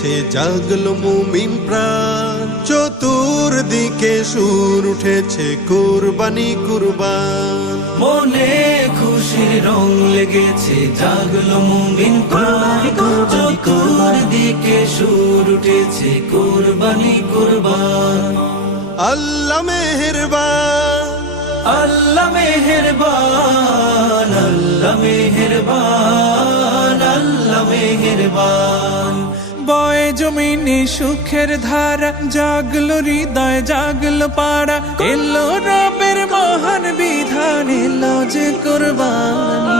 লেগেছে জাগলো মুমিন প্রাণ, চতুর্দিকে সুর উঠেছে কুরবানি কুরবান। মনে খুশির রং লেগেছে জাগলো মুমিন প্রাণ, চতুর্দিকে সুর উঠেছে কুরবানি কুরবান। আল্লাহ মেহেরবান, আল্লাহ মেহেরবান, আল্লাহ মেহেরবান, আল্লাহ মেহেরবান। বয়ে জমিনে সুখের ধারা, জাগলো হৃদয় জাগলো পাড়া, এলো রবের মহান বিধান, এলো যে কুরবানি।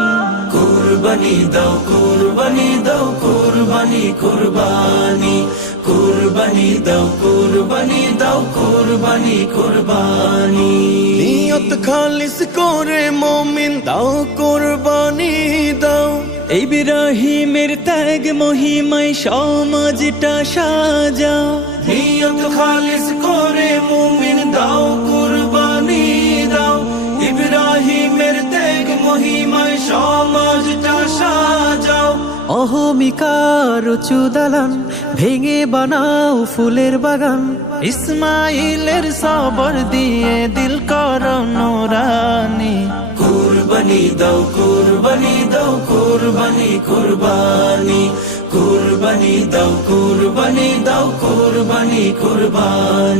কুরবানি দাও কুরবানি দাও কুরবানি কুরবানি, কুরবানি দাও কুরবানি দাও কুরবানি কুরবানি। নিয়ত খালিস করে মুমিন দাও কুরবানি দাও। ইব্রাহিমের ত্যাগ মহিমায় সমাজটা সাজাও, নিয়ত খালিস করে মুমিন দাও কুরবানি দাও। ইব্রাহিমের ত্যাগ মহিমায় সমাজটা সাজাও। অহমিকার উঁচু দালান ভেঙে বানাও ফুলের বাগান, ইসমাইলের সবর দিয়ে দিল করো নুরানি। কুরবানি দাও কুরবানি দাও কুরবানি কুরবানি, কুরবানি দাও কুরবানি দাও কুরবানি কুরবানি।